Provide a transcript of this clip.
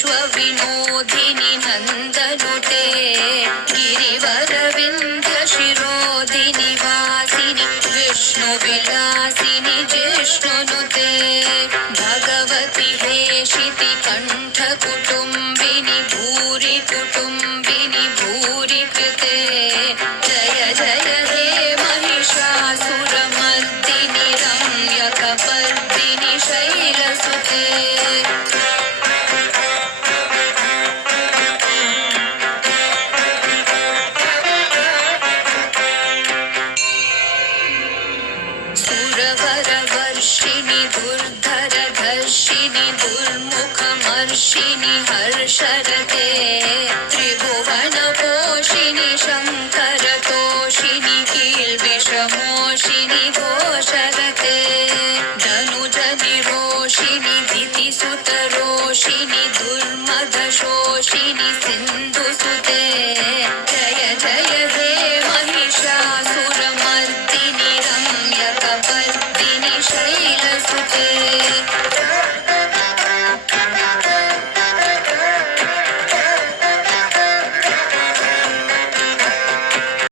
विश्वविनोदिनि नन्दनुते गिरिवरविन्ध्यशिरोदिनि वासिनि विष्णुविलासिनि जिष्णुनुते भगवति हेशिति कण्ठकुटुम्बिनि भूरि कुटुम्बिनि भूरि कृते जय जय हे महिषासुरमर्दिनि रम्यकपर्दिनि शैलसुते सुरवरवर्षिणि दुर्धरधर्षिणि दुर्मुखमर्षिणि हर्षरते त्रिभुवनपोषिणि शङ्करतोषिणि कील्विषमोषिणि घोषरते धनुजनिरोषिणि दितिसुतरोषिणि दुर्मदशोषिणि सिन्धुसुते